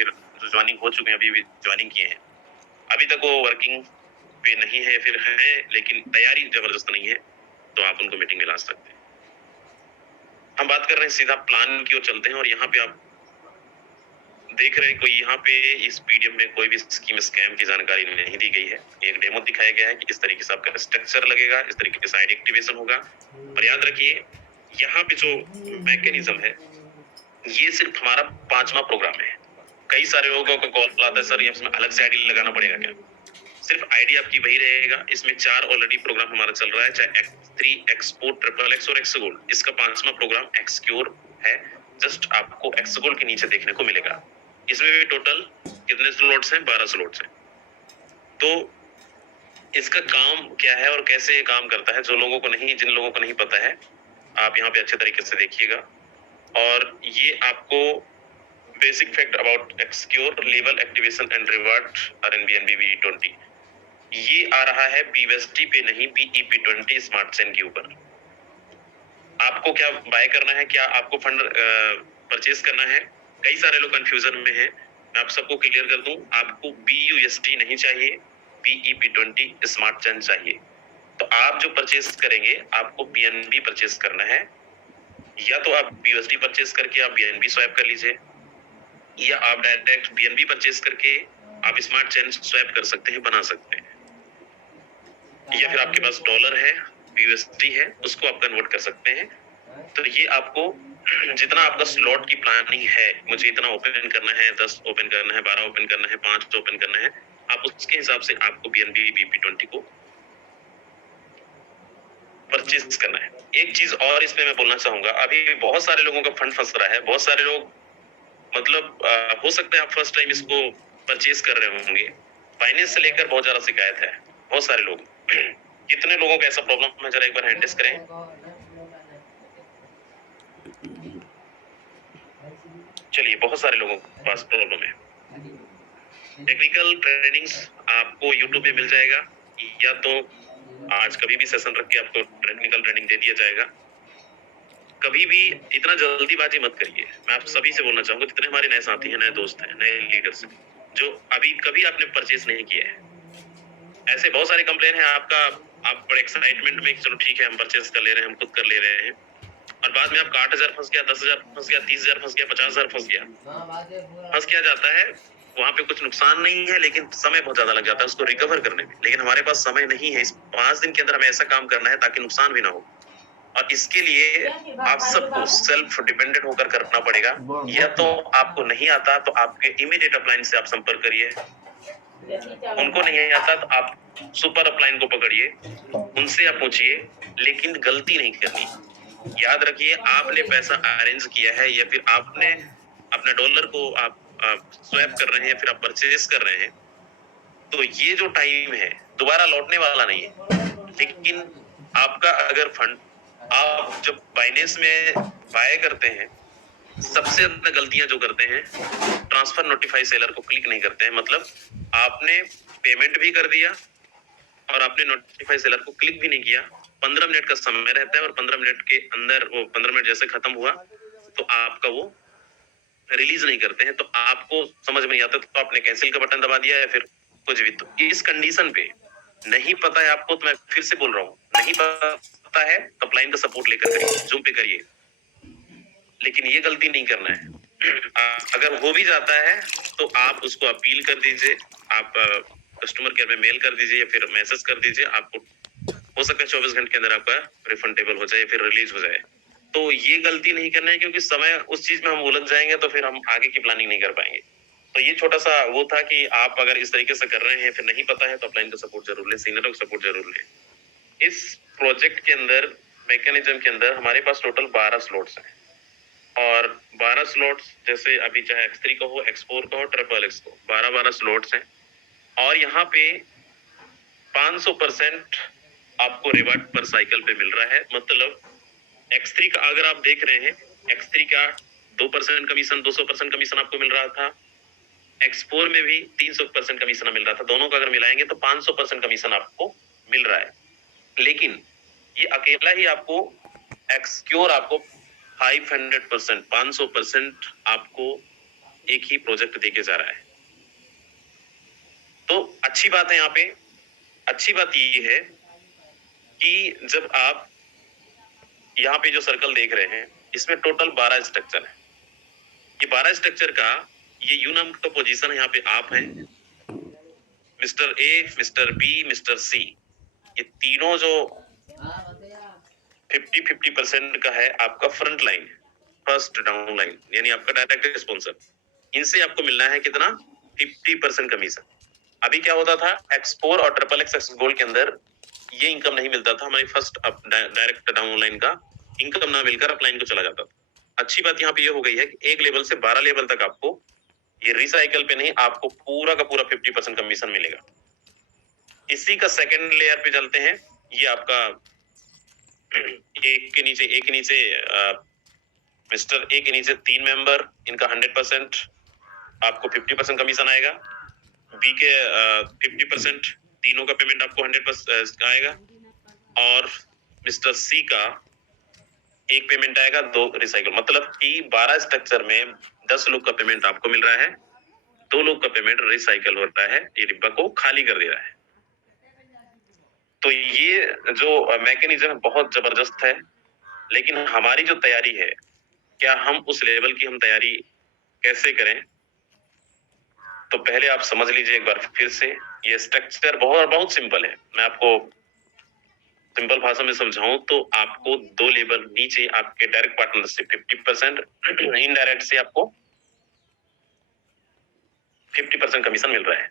फिर जो ज्वाइनिंग हो चुके हैं, अभी भी ज्वाइनिंग किए हैं, अभी तक वो वर्किंग पे नहीं है, फिर है लेकिन तैयारी जबरदस्त नहीं है, तो आप उनको मीटिंग में ला सकते हैं। हम बात कर रहे हैं सीधा प्लान की ओर चलते हैं, और यहाँ पे आप देख रहे हैं कोई यहाँ पे इस पीडीएफ में कोई भी स्कीम स्कैम की जानकारी नहीं दी गई है। एक डेमो दिखाया गया है कि इस तरीके से आपका स्ट्रक्चर लगेगा, इस तरीके से आईडी एक्टिवेशन होगा। और याद रखिए यहाँ पे जो मैकेनिज्म है ये सिर्फ हमारा 5वां प्रोग्राम है। कई सारे लोगों को कॉल आता है, सर ये इसमें अलग से आईडी लगाना पड़ेगा क्या? सिर्फ आईडी आपकी वही रहेगा। इसमें 4 ऑलरेडी प्रोग्राम हमारा चल रहा है, चाहे X3, एक्सपोर्ट, ट्रिपल एक्स और एक्सगोल्ड। इसका 5वां प्रोग्राम एक्सक्योर है। जस्ट आपको एक्सगोल्ड के नीचे देखने को मिलेगा। इसमें भी टोटल कितने स्लॉट्स हैं? 12 स्लॉट्स हैं। तो इसका काम क्या है और कैसे ये काम करता है, जिन लोगों को नहीं पता है, आप यहाँ पे अच्छे तरीके से देखिएगा। और ये आपको बेसिक फैक्ट अबाउट एक्सक्योर, level activation and reward RNBNB V20, ये आ रहा है BUSD पे नहीं, BEP20 स्मार्ट चेन के ऊपर। आपको क्या बाय करना है, क्या आपको फंड परचेज करना है? कई सारे लोग कंफ्यूजन में हैं। मैं आप सबको क्लियर कर दूं, आपको BUSD नहीं चाहिए, BEP20 स्मार्ट चेन चाहिए। तो आप जो परचेज करेंगे आपको BNB परचेज करना है, या तो आप BUSD परचेज करके आप BNB स्वैप कर लीजिए, या आप डायरेक्ट BNB परचेज करके आप स्मार्ट चेन स्वैप कर सकते हैं, बना सकते हैं। या फिर आपके पास डॉलर है, BUSD है, उसको आप कन्वर्ट कर सकते हैं। तो ये आपको जितना आपका स्लॉट की प्लानिंग है, मुझे इतना ओपन करना है, 10 ओपन करना है, 12 ओपन करना है, 5 ओपन करना है, आप उसके हिसाब से आपको BNB BP20 को परचेज करना है। एक चीज और इसमें मैं बोलना चाहूंगा, अभी बहुत सारे लोगों का फंड फंस रहा है। बहुत सारे लोग मतलब हो सकता है आप फर्स्ट टाइम इसको परचेज कर रहे होंगे, फाइनेंस से लेकर बहुत ज्यादा शिकायत है बहुत सारे लोग। कितने लोगों को ऐसा प्रॉब्लम है, जरा एक बार हैंड रेज करें। चलिए, बहुत सारे लोगों के पास प्रॉब्लम है। टेक्निकल ट्रेनिंग्स आपको यूट्यूब पे मिल जाएगा, या तो आज कभी भी सेशन रख के आपको टेक्निकल ट्रेनिंग दे दिया जाएगा। कभी भी इतना जल्दीबाजी मत करिए। मैं आप सभी से बोलना चाहूंगा, जितने हमारे नए साथी हैं, नए दोस्त हैं, नए लीडर्स हैं, जो अभी कभी आपने परचेज नहीं किया है, ऐसे बहुत सारे कंप्लेन है आपका। आप बड़े एक्साइटमेंट में चलो ठीक है हम परचेज कर ले रहे हैं, हम खुद कर ले रहे हैं, और बाद में आपका 8,000 फंस गया, 10,000 फंस गया, 30,000 फंस गया, 50,000 फंस गया। फंस क्या जाता है, वहां पे कुछ नुकसान नहीं है, लेकिन समय बहुत ज्यादा लग जाता है उसको रिकवर करने में। लेकिन हमारे पास समय नहीं है, इस 5 दिन के अंदर हमें ऐसा काम करना है ताकि नुकसान भी ना हो। और इसके लिए आप सबको सेल्फ डिपेंडेंट होकर करना पड़ेगा। या तो आपको नहीं आता तो आपके इमीडिएट अपलाइन से आप संपर्क करिए, उनको नहीं आता तो आप सुपर अपलाइन को पकड़िए, उनसे आप पूछिए, लेकिन गलती नहीं करनी। याद रखिए, आपने पैसा अरेंज किया है या फिर आपने अपने डॉलर को आप स्वैप कर रहे हैं, फिर आप परचेज कर रहे हैं, तो ये जो टाइम है दोबारा लौटने वाला नहीं है। लेकिन आपका अगर फंड आप जब बाइनेंस में बाय करते हैं, सबसे ज्यादा गलतियां जो करते हैं, ट्रांसफर नोटिफाई सेलर को क्लिक नहीं करते हैं। मतलब आपने पेमेंट भी कर दिया और आपने नोटिफाई सेलर को क्लिक भी नहीं किया। 15 मिनट का समय रहता है, और 15 मिनट के अंदर वो 15 मिनट जैसे खत्म हुआ तो आपका वो रिलीज नहीं करते हैं। तो आपको समझ में नहीं आता तो आपने कैंसिल का बटन दबा दिया या फिर कुछ भी। तो इस कंडीशन पे नहीं पता है आपको, तो मैं फिर से बोल रहा हूँ, नहीं पता है तो अपलाइन का सपोर्ट लेकर करिए, जूम पे करिए, लेकिन ये गलती नहीं करना है। अगर हो भी जाता है तो आप उसको अपील कर दीजिए, आप कस्टमर केयर में मेल कर दीजिए या फिर मैसेज कर दीजिए। आपको हो सकता है 24 घंटे के अंदर आपका रिफंडेबल हो जाए, फिर रिलीज हो जाए। तो ये गलती नहीं करना है, क्योंकि समय उस चीज में हम उलझ जाएंगे तो फिर हम आगे की प्लानिंग नहीं कर पाएंगे। तो ये छोटा सा वो था कि आप अगर इस तरीके से कर रहे हैं, फिर नहीं पता है तो अपलाइन का सपोर्ट जरूर लें, सीनियर का सपोर्ट जरूर लें। इस प्रोजेक्ट के अंदर, मैकेनिज्म के अंदर हमारे पास टोटल 12 स्लॉट्स हैं, और 12 स्लॉट्स जैसे अभी चाहे X3 का हो, X4 का हो, ट्रिपल एक्स को 12 स्लॉट्स हैं। और यहाँ पे 500% आपको रिवार्ड पर साइकिल पे मिल रहा है। मतलब X3 का अगर आप देख रहे हैं, X3 का 2% कमीशन, 200% कमीशन आपको मिल रहा था। X4 में भी 300% कमीशन मिल रहा था। दोनों का अगर मिलाएंगे तो 500% कमीशन आपको मिल रहा है। लेकिन ये अकेला ही आपको एक्सक्योर आपको 500%, 500% आपको एक ही प्रोजेक्ट देके जा रहा है। तो अच्छी बात है यहाँ पे, अच्छी बात ये है कि जब आप यहाँ पे जो सर्कल देख रहे हैं इसमें टोटल 12 स्ट्रक्चर है। ये 12 स्ट्रक्चर का ये यू नाम का पोजीशन यहाँ पे आप हैं, mister A, mister B, mister C, ये तीनों जो 50-50% का है आपका front line, first down line, यानी आपका डायरेक्ट स्पॉन्सर, इनसे आपको मिलना है कितना 50% कमीशन। अभी क्या होता था X4 और XXX गोल्ड के अंदर ये इनकम नहीं मिलता था, हमारी फर्स्ट डायरेक्ट डाउन लाइन का इनकम ना मिलकर अपलाइन को चला जाता था। अच्छी बात यहाँ पे ये हो गई है कि एक लेवल से 12 लेवल तक आपको ये रिसाइकल पे नहीं, आपको पूरा का पूरा 50% कमीशन मिलेगा। इसी का सेकंड लेयर पे चलते हैं। ये आपका एक के नीचे मिस्टर ए के नीचे 3 मेंबर, इनका 100% आपको 50% कमीशन आएगा। बी के 50%, तीनों का पेमेंट आपको 100% आएगा। और मिस्टर सी का एक पेमेंट आएगा, 2 रिसाइकल, मतलब कि 12 स्ट्रक्चर में 10 लोग का पेमेंट आपको मिल रहा है, 2 लोग का पेमेंट रिसाइकल हो रहा है, ये डिब्बा को खाली कर दे रहा है। तो ये जो मैकेनिज्म बहुत जबरदस्त है, लेकिन हमारी जो तैयारी है, क्या हम उस लेवल की हम तैयारी कैसे करें? तो पहले आप समझ लीजिए एक बार फिर से, ये स्ट्रक्चर बहुत बहुत सिंपल है। मैं आपको सिंपल भाषा में समझाऊं तो आपको 2 लेवल नीचे आपके डायरेक्ट पार्टनर से 50%, इनडायरेक्ट से आपको 50% कमीशन मिल रहा है।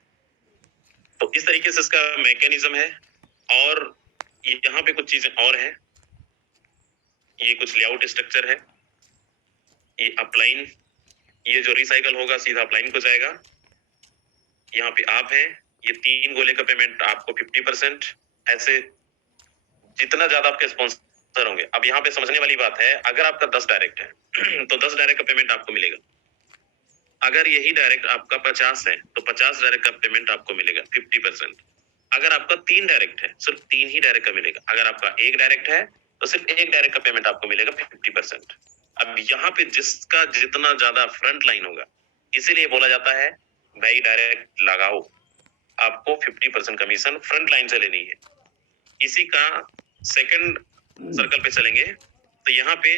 तो इस तरीके से इसका मैकेनिज्म है। और यहाँ पे कुछ चीजें और है, ये कुछ लेआउट स्ट्रक्चर है, ये अपलाइन, ये जो रिसाइकल होगा सीधा अपलाइन को जाएगा। यहाँ पे आप हैं, ये 3 गोले का पेमेंट आपको 50%, ऐसे जितना ज्यादा आपके स्पॉन्सर होंगे। अब यहाँ पे समझने वाली बात है, अगर आपका 10 डायरेक्ट है तो 10 डायरेक्ट का पेमेंट आपको मिलेगा। अगर यही डायरेक्ट आपका 50 है तो 50 डायरेक्ट का पेमेंट आपको मिलेगा 50%। अगर आपका 3 डायरेक्ट है, सिर्फ 3 ही डायरेक्ट का मिलेगा। अगर आपका 1 डायरेक्ट है तो सिर्फ 1 डायरेक्ट का पेमेंट आपको मिलेगा 50%। अब यहाँ पे जिसका जितना ज्यादा फ्रंट लाइन होगा, इसीलिए बोला जाता है भाई डायरेक्ट लगाओ, आपको 50% कमीशन फ्रंट लाइन से लेनी है। इसी का सेकंड सर्कल पे चलेंगे तो यहाँ पे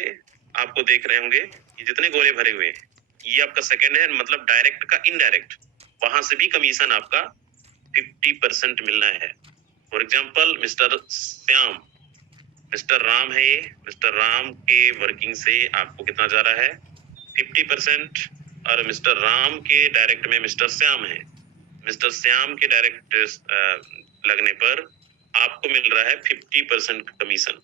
आपको देख रहे होंगे ये जितने गोले भरे हुए हैं, ये आपका सेकंड है, मतलब डायरेक्ट का इनडायरेक्ट, वहां से भी कमीशन आपका 50% मिलना है। For example mister Shyam, mister Ram है, मिस्टर राम के वर्किंग से आपको कितना जा रहा है 50%। और मिस्टर राम के डायरेक्ट में मिस्टर श्याम है, मिस्टर श्याम के डायरेक्ट लगने पर आपको मिल रहा है 50% कमीशन।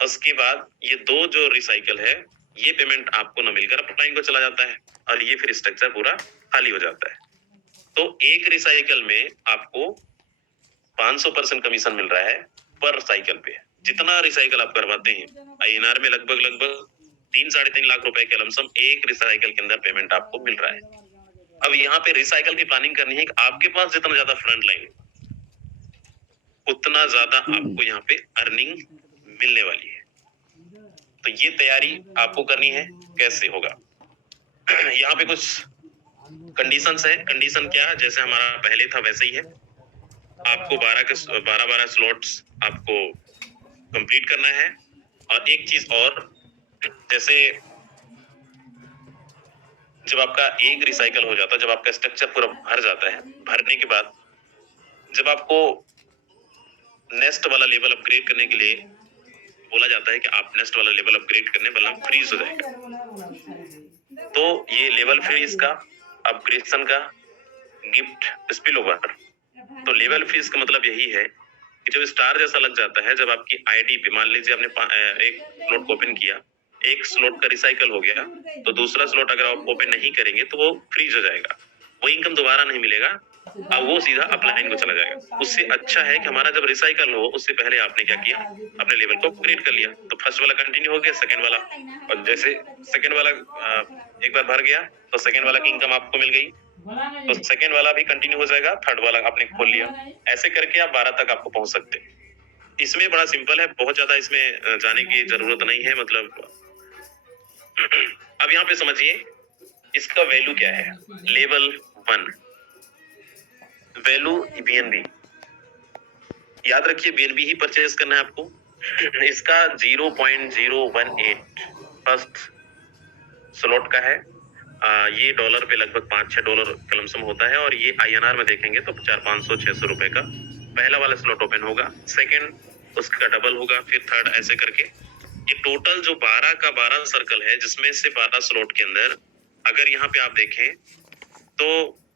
उसके बाद ये 2 जो रिसाइकल है, ये पेमेंट आपको न मिलकर अपलाइन को चला जाता है और ये फिर स्ट्रक्चर पूरा खाली हो जाता है। तो एक रिसाइकल में आपको 500% कमीशन मिल रहा है पर साइकिल पे। जितना रिसाइकल आप करवाते हैं INR में लगभग 3-3.5 लाख रुपए के लमसम एक रिसाइकल के अंदर पेमेंट आपको मिल रहा है। अब यहाँ पे रिसाइकल की प्लानिंग करनी है कि आपके पास जितना ज्यादा फ्रंट लाइन उतना ज्यादा आपको यहाँ पे अर्निंग मिलने वाली है। तो ये तैयारी आपको करनी है, कैसे होगा? यहाँ पे कुछ कंडीशंस है। कंडीशन क्या, जैसे हमारा पहले था वैसे ही है। आपको 12 स्लॉट्स आपको कंप्लीट करना है। और एक चीज और, जैसे जब आपका एक रिसाइकल हो जाता है, जब आपका स्ट्रक्चर पूरा भर जाता है, भरने के बाद जब आपको नेक्स्ट वाला लेवल अपग्रेड करने के लिए बोला जाता है कि आप नेक्स्ट वाला लेवल अपग्रेड करने वाला फ्रीज हो जाएगा। तो ये लेवल फ्रीज का, अपग्रेडेशन का, गिफ्ट स्पिल ओवर, तो लेवल फ्रीज का मतलब यही है कि जब स्टार जैसा लग जाता है, जब आपकी आईडी पे मान लीजिए आपने एक स्लॉट ओपन किया, एक स्लॉट का रिसाइकल हो गया, तो दूसरा स्लॉट अगर आप ओपन नहीं करेंगे तो वो फ्रीज हो जाएगा, वो इनकम दोबारा नहीं मिलेगा, अब वो सीधा अपलाइन को चला जाएगा। उससे अच्छा है कि हमारा जब रिसाइकल हो उससे पहले आपने क्या किया, अपने लेवल को अपग्रेड कर लिया। तो फर्स्ट वाला कंटिन्यू हो गया, सेकंड वाला, और जैसे सेकंड वाला एक बार भर गया तो सेकंड वाला की इनकम आपको मिल गई, तो सेकंड वाला भी कंटिन्यू हो जाएगा, थर्ड वाला आपने खोल लिया। ऐसे करके आप 12 तक आपको पहुंच सकते हैं। इसमें बड़ा सिंपल है, बहुत ज्यादा इसमें जाने की जरूरत नहीं है। मतलब अब यहाँ पे समझिए इसका वैल्यू क्या है? लेवल 1 वैल्यू बीएनबी, याद रखिए बीएनबी ही परचेज करना है आपको। इसका 0.018 फर्स्ट स्लॉट का है। ये डॉलर पे लगभग $5-6 कलमसम होता है, और ये आईएनआर में देखेंगे तो 400-500-600 रुपए का पहला वाला स्लॉट ओपन होगा, सेकंड उसका डबल होगा, फिर थर्ड, ऐसे करके ये टोटल जो 12 का 12 सर्कल है, जिसमें से 12 स्लॉट के अंदर अगर यहाँ पे आप देखें तो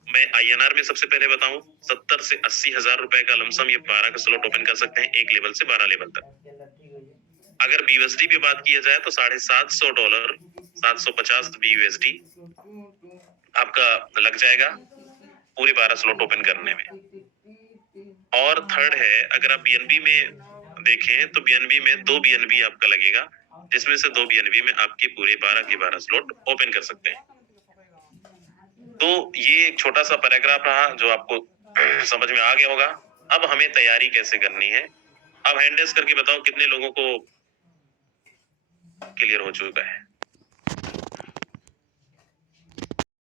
मैं आईएनआर में सबसे पहले बताऊं, 70 से 80 हजार रुपए का लमसम ये 12 का स्लॉट ओपन कर सकते हैं, एक लेवल से 12 लेवल तक। अगर बीयूएसडी पे बात किया जाए तो $750, 750 बीयूएसडी आपका लग जाएगा पूरे 12 स्लॉट ओपन करने में। और थर्ड है, अगर आप बीएनबी में देखें तो बीएनबी में 2 बीएनबी आपका लगेगा, जिसमें से 2 बीएनबी में आपके पूरे 12 के 12 स्लॉट ओपन कर सकते हैं। तो ये एक छोटा सा पैराग्राफ रहा जो आपको समझ में आ गया होगा। अब हमें तैयारी कैसे करनी है, अब हैंड रेस करके बताओ कितने लोगों को क्लियर हो चुका है।